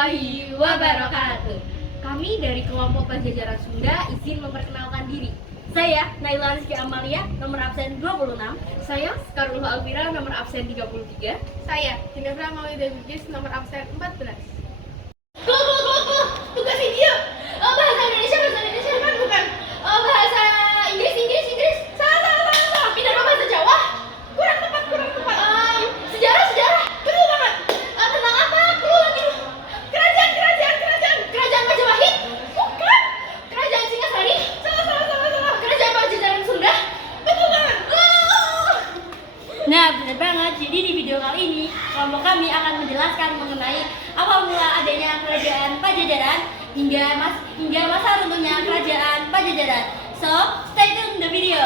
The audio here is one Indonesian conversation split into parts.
warahmatullahi wabarakatuh. Kami dari kelompok Pajajaran Sunda izin memperkenalkan diri. Saya Naila Rizky Amalia, nomor absen 26. Saya Skarul Alvira, nomor absen 33. Saya Ginevra Maulida Bugis, nomor absen 14. Tugas video. Bahasa Indonesia bukan. Bahasa Inggris. Salah. Pindah ke bahasa Jawa. Kurang tepat. Sejarah. Betul banget. Tentang apa? Keluar lagi. Kerajaan Majapahit? Bukan. Kerajaan Singasari? Salah. Kerajaan Pajajaran Sunda? Betul banget. Nah, benar banget. Jadi di video kali ini kelompok kami akan menjelaskan mengenai awal mula adanya kerajaan Pajajaran hingga masa runtuhnya kerajaan Pajajaran. So, stay tune the video.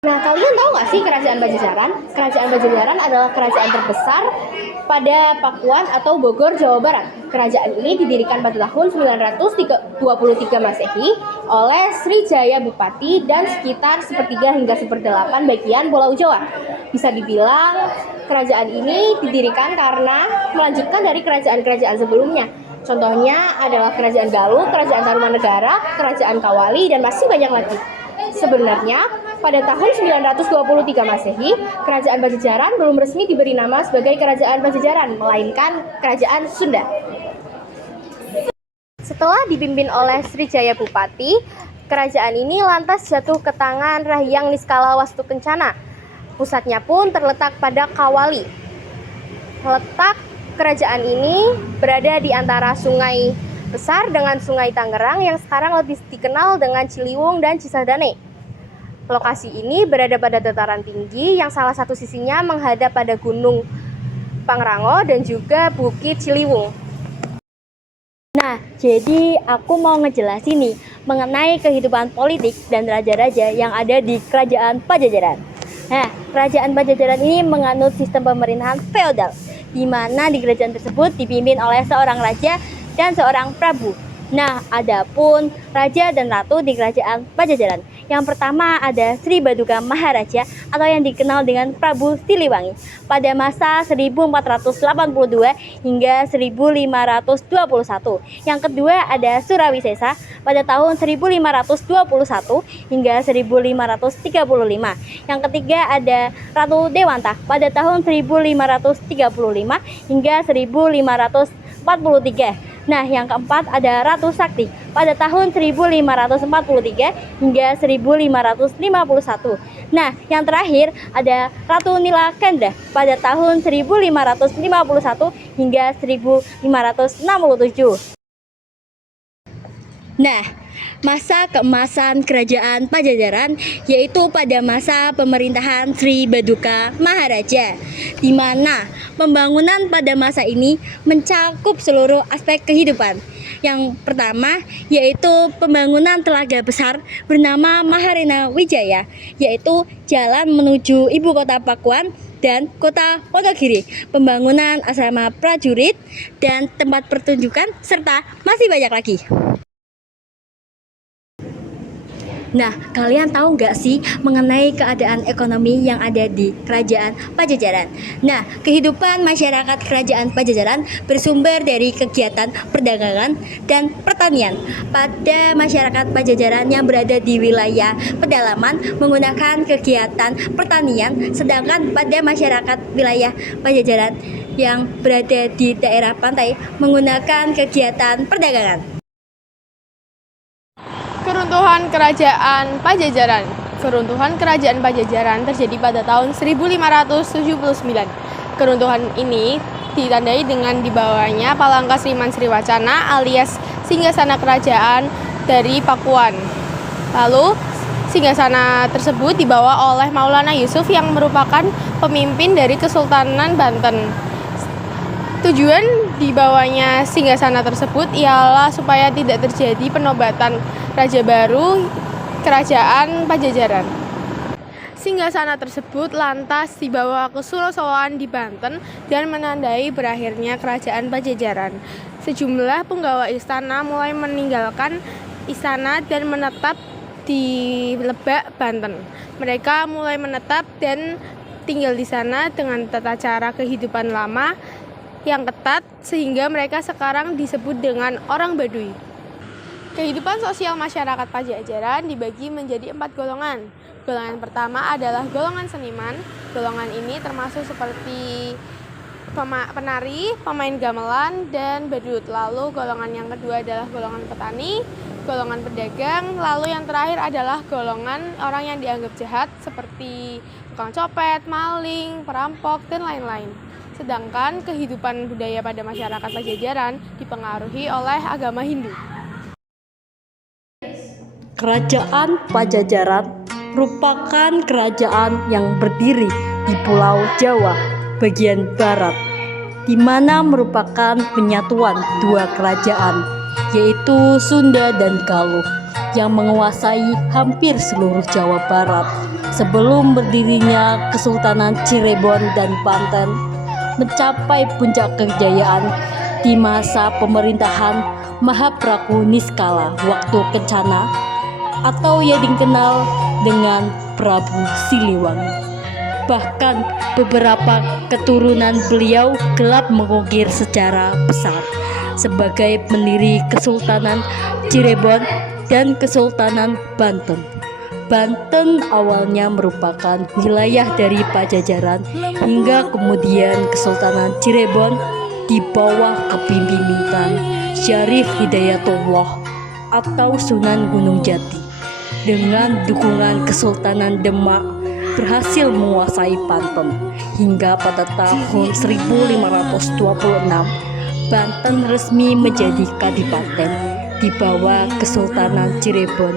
Nah, kalian tahu nggak sih kerajaan Pajajaran? Kerajaan Pajajaran adalah kerajaan terbesar pada Pakuan atau Bogor, Jawa Barat. Kerajaan ini didirikan pada tahun 923 Masehi oleh Srijaya Bupati dan sekitar sepertiga hingga seperdelapan bagian Pulau Jawa. Bisa dibilang kerajaan ini didirikan karena melanjutkan dari kerajaan-kerajaan sebelumnya. Contohnya adalah Kerajaan Galuh, Kerajaan Tarumanegara, Kerajaan Kawali, dan masih banyak lagi. Sebenarnya, pada tahun 923 Masehi, Kerajaan Pajajaran belum resmi diberi nama sebagai Kerajaan Pajajaran, melainkan Kerajaan Sunda. Setelah dipimpin oleh Srijaya Bupati, kerajaan ini lantas jatuh ke tangan Rahyang Niskala Wastukencana. Pusatnya pun terletak pada Kawali. Letak kerajaan ini berada di antara Sungai Besar dengan Sungai Tangerang yang sekarang lebih dikenal dengan Ciliwung dan Cisadane. Lokasi ini berada pada dataran tinggi yang salah satu sisinya menghadap pada Gunung Pangrango dan juga Bukit Ciliwung. Nah, jadi aku mau ngejelasin nih mengenai kehidupan politik dan raja-raja yang ada di Kerajaan Pajajaran. Nah, Kerajaan Pajajaran ini menganut sistem pemerintahan feodal, di mana di kerajaan tersebut dipimpin oleh seorang raja dan seorang prabu. Nah, adapun raja dan ratu di Kerajaan Pajajaran. Yang pertama ada Sri Baduka Maharaja atau yang dikenal dengan Prabu Siliwangi pada masa 1482 hingga 1521. Yang kedua ada Surawisesa pada tahun 1521 hingga 1535. Yang ketiga ada Ratu Dewanta pada tahun 1535 hingga 1543. Nah, yang keempat ada Ratu Sakti pada tahun 1543 hingga 1551. Nah, yang terakhir ada Ratu Nilakenda pada tahun 1551 hingga 1567. Nah, masa keemasan Kerajaan Pajajaran yaitu pada masa pemerintahan Sri Baduka Maharaja, di mana pembangunan pada masa ini mencakup seluruh aspek kehidupan. Yang pertama yaitu pembangunan telaga besar bernama Maharena Wijaya, yaitu jalan menuju ibu kota Pakuan dan kota Wonogiri, pembangunan asrama prajurit dan tempat pertunjukan, serta masih banyak lagi. Nah, kalian tahu nggak sih mengenai keadaan ekonomi yang ada di Kerajaan Pajajaran? Nah, kehidupan masyarakat Kerajaan Pajajaran bersumber dari kegiatan perdagangan dan pertanian. Pada masyarakat Pajajaran yang berada di wilayah pedalaman menggunakan kegiatan pertanian, sedangkan pada masyarakat wilayah Pajajaran yang berada di daerah pantai menggunakan kegiatan perdagangan. Keruntuhan Kerajaan Pajajaran. Keruntuhan Kerajaan Pajajaran terjadi pada tahun 1579. Keruntuhan ini ditandai dengan dibawanya Palangka Sriman Sriwacana alias singgasana kerajaan dari Pakuan. Lalu singgasana tersebut dibawa oleh Maulana Yusuf yang merupakan pemimpin dari Kesultanan Banten. Tujuan dibawanya singgasana tersebut ialah supaya tidak terjadi penobatan raja baru Kerajaan Pajajaran. Singgasana tersebut lantas dibawa ke Surosowan di Banten dan menandai berakhirnya Kerajaan Pajajaran. Sejumlah penggawa istana mulai meninggalkan istana dan menetap di Lebak, Banten. Mereka mulai menetap dan tinggal di sana dengan tata cara kehidupan lama yang ketat sehingga mereka sekarang disebut dengan orang Baduy. Kehidupan sosial masyarakat Pajajaran dibagi menjadi 4 golongan. Golongan pertama adalah golongan seniman. Golongan ini termasuk seperti penari, pemain gamelan, dan badut. Lalu golongan yang kedua adalah golongan petani, golongan pedagang, lalu yang terakhir adalah golongan orang yang dianggap jahat seperti tukang copet, maling, perampok, dan lain-lain. Sedangkan kehidupan budaya pada masyarakat Pajajaran dipengaruhi oleh agama Hindu. Kerajaan Pajajaran merupakan kerajaan yang berdiri di Pulau Jawa bagian barat, di mana merupakan penyatuan dua kerajaan, yaitu Sunda dan Galuh, yang menguasai hampir seluruh Jawa Barat sebelum berdirinya Kesultanan Cirebon dan Banten mencapai puncak kejayaan di masa pemerintahan Mahaprabu Niskala waktu Kencana, atau yang dikenal dengan Prabu Siliwangi. Bahkan beberapa keturunan beliau gelap mengukir secara besar sebagai pendiri Kesultanan Cirebon dan Kesultanan Banten. Banten awalnya merupakan wilayah dari Pajajaran hingga kemudian Kesultanan Cirebon di bawah kepemimpinan Syarif Hidayatullah atau Sunan Gunung Jati dengan dukungan Kesultanan Demak berhasil menguasai Banten hingga pada tahun 1526 Banten resmi menjadi kadipaten di bawah Kesultanan Cirebon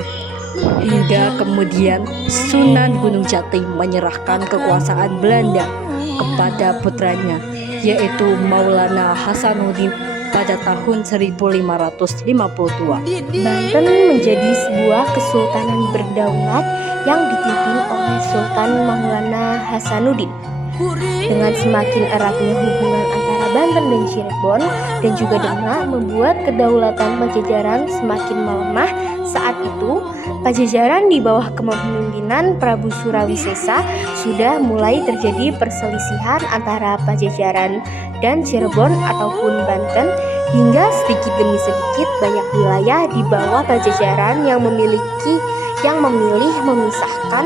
hingga kemudian Sunan Gunung Jati menyerahkan kekuasaan Belanda kepada putranya yaitu Maulana Hasanuddin pada tahun 1552. Banten menjadi sebuah kesultanan berdaulat yang dipimpin oleh Sultan Maulana Hasanuddin. Dengan semakin eratnya hubungan antara Banten dan Cirebon dan juga Demak membuat kedaulatan Pajajaran semakin melemah. Saat itu, Pajajaran di bawah kepemimpinan Prabu Surawisesa sudah mulai terjadi perselisihan antara Pajajaran dan Cirebon ataupun Banten, hingga sedikit demi sedikit banyak wilayah di bawah Pajajaran yang memilih memisahkan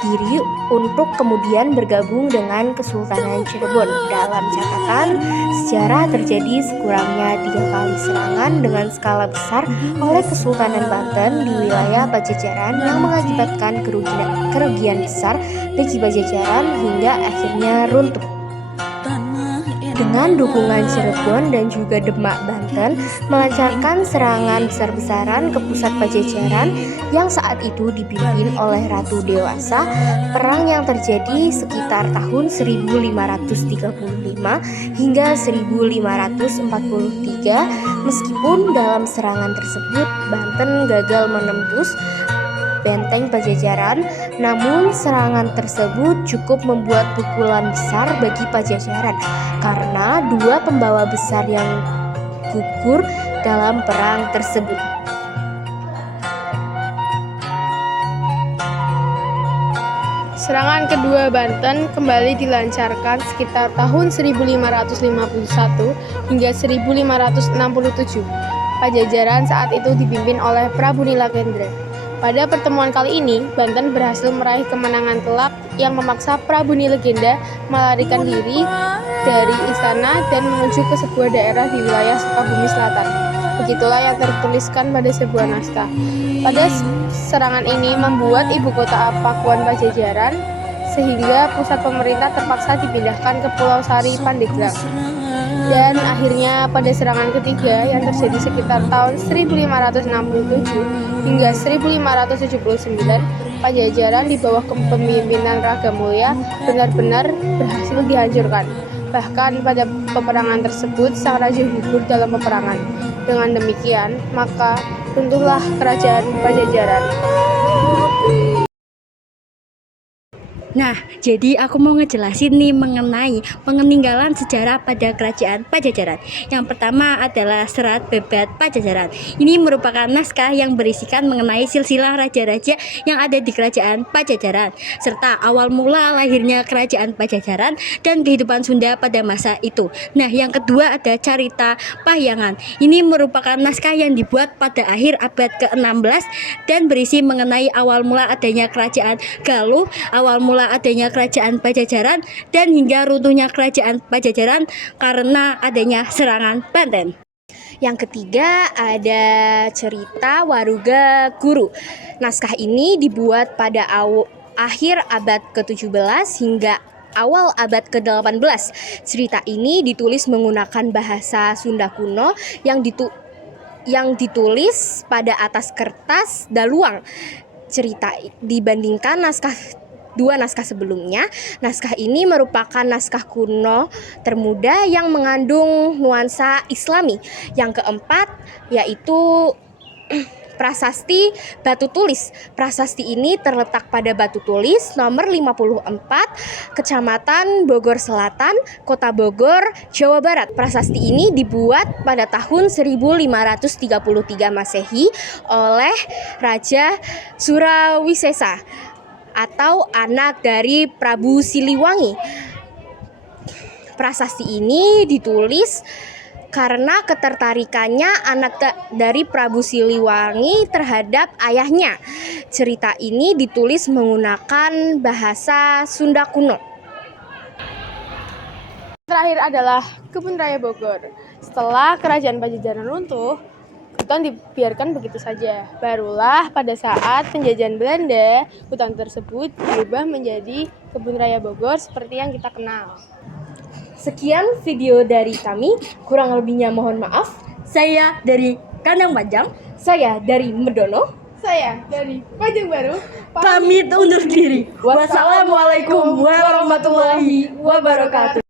diri untuk kemudian bergabung dengan Kesultanan Cirebon. Dalam catatan sejarah terjadi sekurangnya 3 kali serangan dengan skala besar oleh Kesultanan Banten di wilayah Pajajaran yang mengakibatkan kerugian besar bagi Pajajaran hingga akhirnya runtuh. Dengan dukungan Cirebon dan juga Demak, Banten melancarkan serangan besar-besaran ke pusat Pajajaran yang saat itu dipimpin oleh Ratu Dewasa. Perang yang terjadi sekitar tahun 1535 hingga 1543. Meskipun dalam serangan tersebut Banten gagal menembus benteng Pajajaran, namun serangan tersebut cukup membuat pukulan besar bagi Pajajaran karena 2 pembawa besar yang gugur dalam perang tersebut. Serangan kedua Banten kembali dilancarkan sekitar tahun 1551 hingga 1567. Pajajaran saat itu dipimpin oleh Prabu Nilakendra. Pada pertemuan kali ini, Banten berhasil meraih kemenangan telak yang memaksa Prabu Nilagenda melarikan diri dari istana dan menuju ke sebuah daerah di wilayah Sukabumi Selatan. Begitulah yang tertuliskan pada sebuah naskah. Pada serangan ini membuat ibu kota Pakuan Pajajaran sehingga pusat pemerintah terpaksa dipindahkan ke Pulau Sari Pandeglang. Dan akhirnya pada serangan ketiga yang terjadi sekitar tahun 1567 hingga 1579, Pajajaran di bawah kepemimpinan Ragamulya benar-benar berhasil dihancurkan. Bahkan pada peperangan tersebut sang raja gugur dalam peperangan. Dengan demikian, maka runtuhlah kerajaan Pajajaran. Nah, jadi aku mau ngejelasin nih mengenai peninggalan sejarah pada kerajaan Pajajaran. Yang pertama adalah Serat Babad Pajajaran. Ini merupakan naskah yang berisikan mengenai silsilah raja-raja yang ada di kerajaan Pajajaran, serta awal mula lahirnya kerajaan Pajajaran dan kehidupan Sunda pada masa itu. Nah, yang kedua ada Carita Pahyangan. Ini merupakan naskah yang dibuat pada akhir abad ke-16 dan berisi mengenai awal mula adanya kerajaan Galuh, awal mula adanya kerajaan Pajajaran, dan hingga runtuhnya kerajaan Pajajaran karena adanya serangan Banten. Yang ketiga ada cerita Waruga Guru. Naskah ini dibuat pada akhir abad ke-17 hingga awal abad ke-18. Cerita ini ditulis menggunakan bahasa Sunda kuno yang ditulis pada atas kertas daluang. Cerita dibandingkan dua naskah sebelumnya, naskah ini merupakan naskah kuno termuda yang mengandung nuansa Islami. Yang keempat yaitu Prasasti Batu Tulis. Prasasti ini terletak pada Batu Tulis nomor 54, Kecamatan Bogor Selatan, Kota Bogor, Jawa Barat. Prasasti ini dibuat pada tahun 1533 Masehi oleh Raja Surawisesa atau anak dari Prabu Siliwangi. Prasasti ini ditulis karena ketertarikannya anak dari Prabu Siliwangi terhadap ayahnya. Cerita ini ditulis menggunakan bahasa Sunda kuno. Terakhir adalah Kebun Raya Bogor. Setelah kerajaan Pajajaran runtuh, hutan dibiarkan begitu saja. Barulah pada saat penjajahan Belanda, hutan tersebut berubah menjadi Kebun Raya Bogor seperti yang kita kenal. Sekian video dari kami, kurang lebihnya mohon maaf. Saya dari Kandang Panjang, Saya dari Medono. Saya dari Pajang Baru. pamit undur diri. Wassalamualaikum warahmatullahi wabarakatuh.